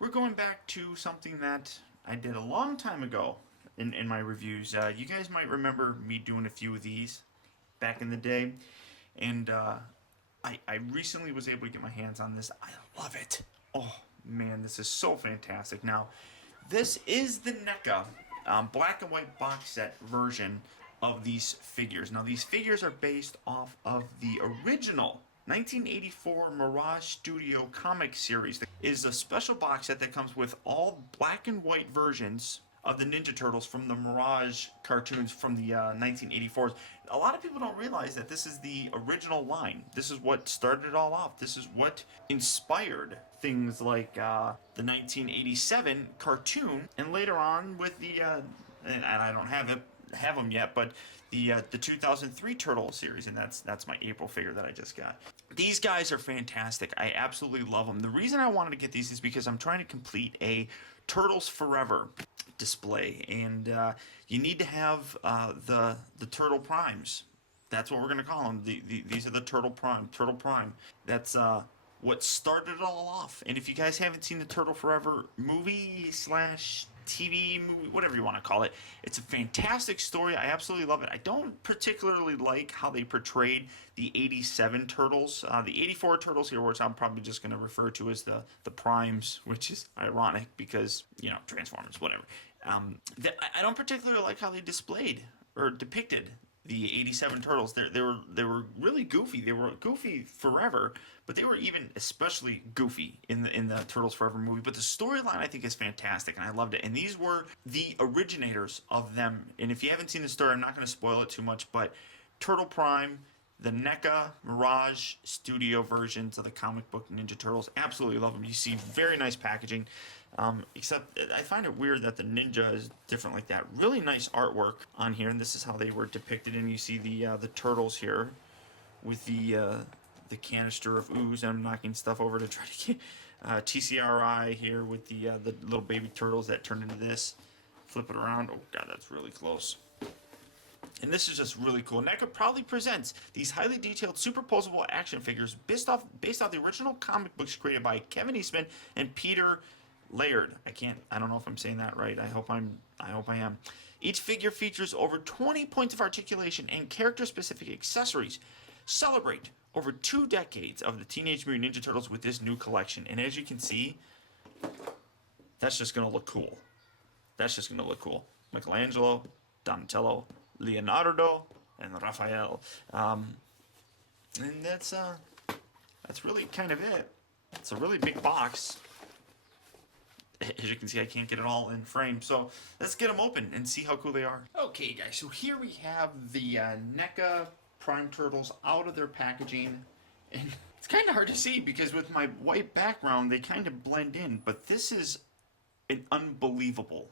We're going back to something that I did a long time ago in my reviews. You guys might remember me doing a few of these back in the day, and I recently was able to get my hands on this. I love it. Oh man, this is so fantastic. Now, this is the NECA black and white box set version of these figures. Now, these figures are based off of the original 1984 Mirage Studio comic series. It is a special box set that comes with all black and white versions of the Ninja Turtles from the Mirage cartoons from the 1984s. A lot of people don't realize that this is the original line. This is what started it all off. This is what inspired things like the 1987 cartoon, and later on with the and I don't have them yet, but the 2003 Turtle series, and that's my April figure that I just got. These guys are fantastic. I absolutely love them. The reason I wanted to get these is because I'm trying to complete a Turtles Forever display, and you need to have the Turtle Primes. That's what we're gonna call them. These are the Turtle Prime. That's what started it all off. And if you guys haven't seen the Turtle Forever movie slash TV movie, whatever you want to call it, it's a fantastic story. I absolutely love it. I don't particularly like how they portrayed the 87 Turtles. The 84 Turtles here, which I'm probably just going to refer to as the Primes, which is ironic because, you know, Transformers, whatever. I don't particularly like how they displayed or depicted the 87 Turtles. They were really goofy. They were goofy forever, but they were even especially goofy in the Turtles Forever movie. But the storyline I think is fantastic, and I loved it. And these were the originators of them. And if you haven't seen the story, I'm not going to spoil it too much, but Turtle Prime, the NECA Mirage Studio versions of the comic book Ninja Turtles, absolutely love them. You see very nice packaging, except I find it weird that the ninja is different like that. Really nice artwork on here, and this is how they were depicted. And you see the turtles here with the canister of ooze. And I'm knocking stuff over to try to get TCRI here with the little baby turtles that turn into this. Flip it around. Oh god, that's really close. And this is just really cool. NECA proudly presents these highly detailed superposable action figures based off the original comic books created by Kevin Eastman and Peter Laird. I don't know if I'm saying that right. I hope I am. Each figure features over 20 points of articulation and character-specific accessories. Celebrate over 2 decades of the Teenage Mutant Ninja Turtles with this new collection. And as you can see, that's just going to look cool. That's just going to look cool. Michelangelo, Donatello, Leonardo, and Raphael. And that's really kind of it. It's a really big box. As you can see, I can't get it all in frame, so let's get them open and see how cool they are. Okay, guys, so here we have the NECA Prime Turtles out of their packaging. And it's kind of hard to see because with my white background, they kind of blend in, but this is an unbelievable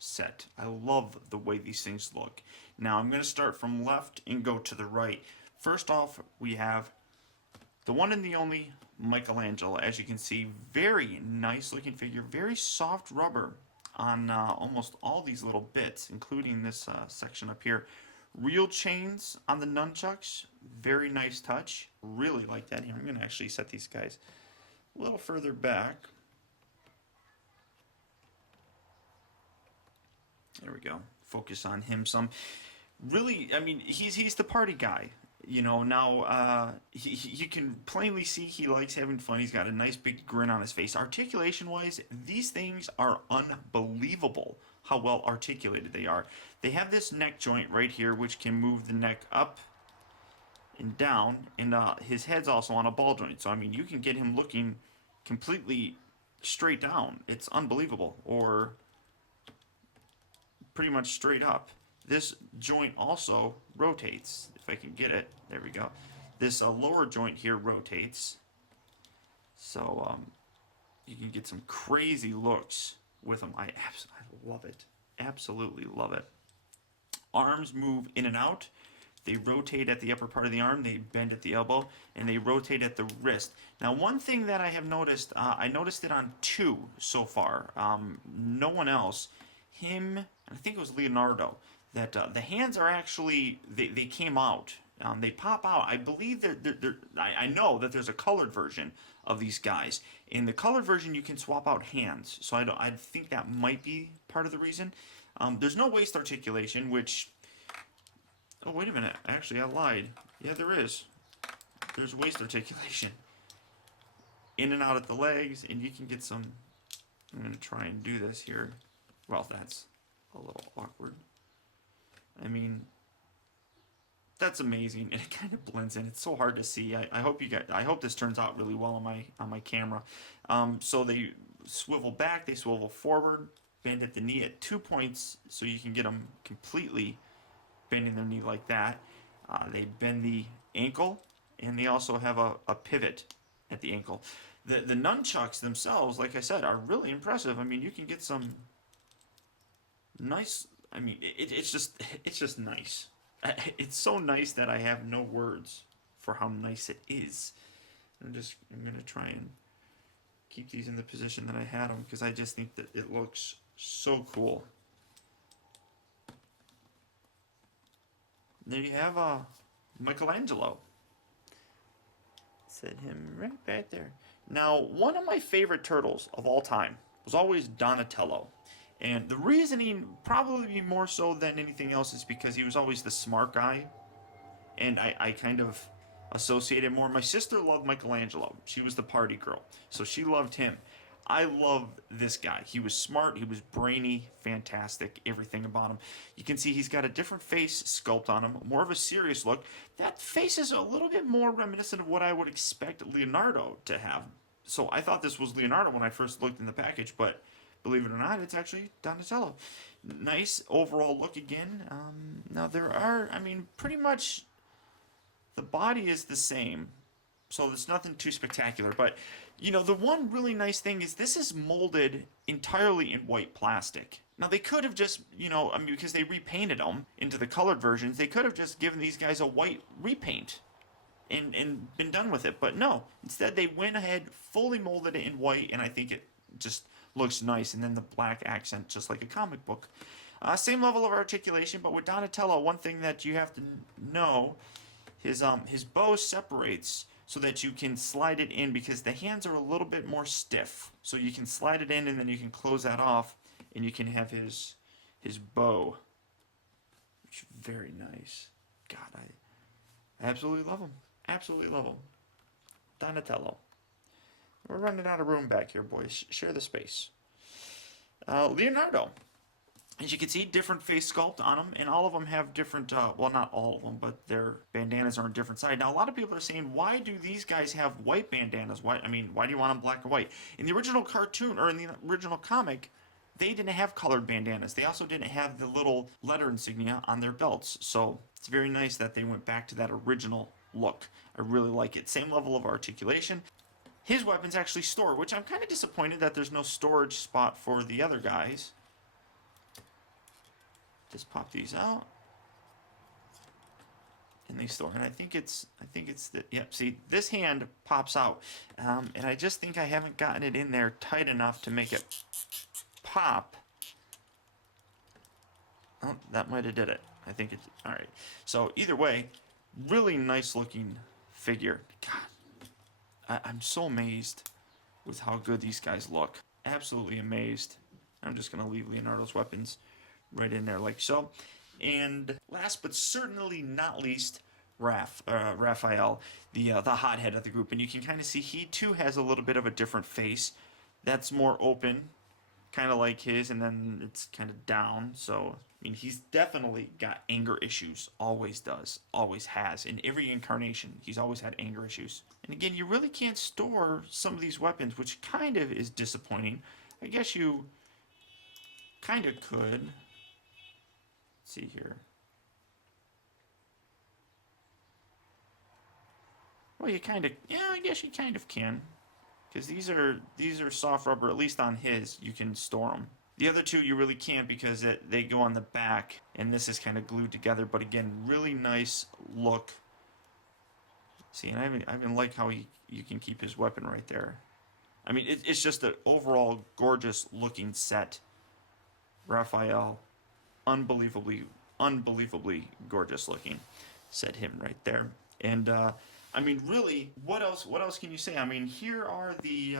set. I love the way these things look. Now I'm going to start from left and go to the right. First off, we have the one and the only Michelangelo. As you can see, very nice looking figure, very soft rubber on almost all these little bits, including this section up here. Real chains on the nunchucks, very nice touch. Really like that. Here, I'm going to actually set these guys a little further back. There we go. Focus on him some. Really, I mean, he's the party guy. You know, now you can plainly see he likes having fun. He's got a nice big grin on his face. Articulation-wise, these things are unbelievable how well articulated they are. They have this neck joint right here, which can move the neck up and down, and his head's also on a ball joint. So, I mean, you can get him looking completely straight down. It's unbelievable. Or pretty much straight up. This joint also rotates. If I can get it, there we go. This lower joint here rotates. So you can get some crazy looks with them. I love it. Absolutely love it. Arms move in and out. They rotate at the upper part of the arm, they bend at the elbow, and they rotate at the wrist. Now, one thing that I have noticed, I noticed it on 2 so far. No one else. Him, and I think it was Leonardo, that the hands are actually, they came out They pop out. I believe I know that there's a colored version of these guys. In the colored version, you can swap out hands. So I think that might be part of the reason. There's no waist articulation, which... Oh, wait a minute. Actually, I lied. Yeah, there is. There's waist articulation. In and out at the legs, and you can get some... I'm going to try and do this here. Well, that's a little awkward. I mean... That's amazing, and it kind of blends in. It's so hard to see. I hope you I hope this turns out really well on my camera. So they swivel back, they swivel forward, bend at the knee at 2 points, so you can get them completely bending their knee like that. They bend the ankle, and they also have a pivot at the ankle. The nunchucks themselves, like I said, are really impressive. I mean, you can get some nice. I mean, it's just nice. It's so nice that I have no words for how nice it is. I'm gonna try and keep these in the position that I had them, because I just think that it looks so cool. There you have Michelangelo. Set him right back there. Now, one of my favorite turtles of all time was always Donatello. And the reasoning, probably more so than anything else, is because he was always the smart guy. And I kind of associated more. My sister loved Michelangelo. She was the party girl. So she loved him. I love this guy. He was smart. He was brainy. Fantastic. Everything about him. You can see he's got a different face sculpt on him. More of a serious look. That face is a little bit more reminiscent of what I would expect Leonardo to have. So I thought this was Leonardo when I first looked in the package, but... believe it or not, it's actually Donatello. Nice overall look again. Now there are, I mean, pretty much the body is the same. So there's nothing too spectacular. But, you know, the one really nice thing is this is molded entirely in white plastic. Now they could have just, you know, I mean, because they repainted them into the colored versions, they could have just given these guys a white repaint and been done with it. But no, instead they went ahead, fully molded it in white, and I think it just... looks nice, and then the black accent, just like a comic book. Same level of articulation, but with Donatello, one thing that you have to know, his bow separates so that you can slide it in, because the hands are a little bit more stiff. So you can slide it in, and then you can close that off, and you can have his bow, which is very nice. God, I absolutely love him. Absolutely love him. Donatello. We're running out of room back here, boys. Share the space. Leonardo. As you can see, different face sculpt on them, and all of them have different, well, not all of them, but their bandanas are on a different side. Now, a lot of people are saying, why do these guys have white bandanas? Why do you want them black and white? In the original cartoon, or in the original comic, they didn't have colored bandanas. They also didn't have the little letter insignia on their belts. So, it's very nice that they went back to that original look. I really like it. Same level of articulation. His weapons actually store, which I'm kind of disappointed that there's no storage spot for the other guys. Just pop these out, and they store. And I think it's the, yep. See, this hand pops out, and I just think I haven't gotten it in there tight enough to make it pop. Oh, that might have did it. I think it's all right. So either way, really nice looking figure. God. I'm so amazed with how good these guys look. Absolutely amazed. I'm just going to leave Leonardo's weapons right in there like so. And last but certainly not least, Raphael, the hothead of the group. And you can kind of see he too has a little bit of a different face. That's more open, kind of like his, and then it's kind of down. So, I mean, he's definitely got anger issues. Always does. Always has. In every incarnation, he's always had anger issues. And again, you really can't store some of these weapons, which kind of is disappointing. I guess you kind of could. Let's see here. Well, you kind of, yeah, I guess you kind of can. Because these are soft rubber, at least on his, you can store them. The other two you really can't, because they go on the back, and this is kind of glued together. But again, really nice look. See, and I even like how you can keep his weapon right there. I mean, it's just an overall gorgeous looking set. Raphael, unbelievably gorgeous looking. said him right there. And I mean, really, what else? What else can you say? I mean, here are the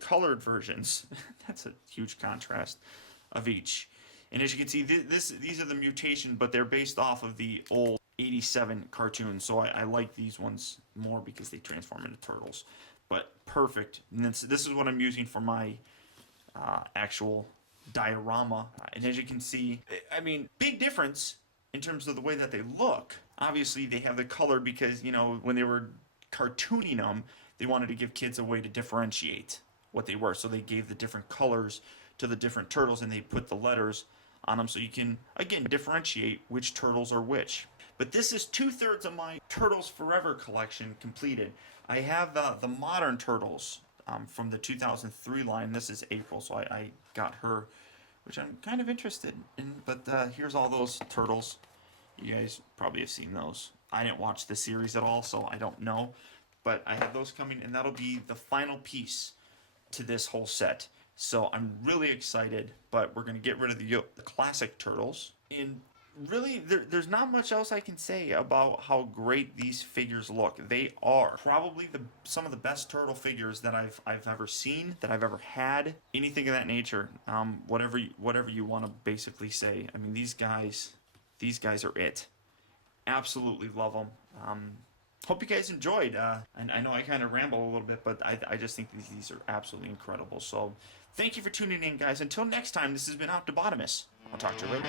colored versions. That's a huge contrast of each. And as you can see, these are the mutation, but they're based off of the old '87 cartoons. So I like these ones more because they transform into turtles. But perfect. And this is what I'm using for my actual diorama. And as you can see, I mean, big difference in terms of the way that they look. Obviously, they have the color because, you know, when they were cartooning them, they wanted to give kids a way to differentiate what they were. So they gave the different colors to the different turtles and they put the letters on them so you can, again, differentiate which turtles are which. But this is 2/3 of my Turtles Forever collection completed. I have the modern Turtles from the 2003 line. This is April, so I got her, which I'm kind of interested in. But here's all those Turtles. You guys probably have seen those. I didn't watch the series at all, so I don't know. But I have those coming, and that'll be the final piece to this whole set. So I'm really excited, but we're going to get rid of the classic Turtles. And really, there's not much else I can say about how great these figures look. They are probably some of the best turtle figures that I've ever seen, that I've ever had, anything of that nature. Whatever you want to basically say. I mean, these guys are it. Absolutely love them. Hope you guys enjoyed. And I know I kind of ramble a little bit, but I just think these are absolutely incredible. So thank you for tuning in, guys. Until next time, this has been Optibotimus. I'll talk to you later.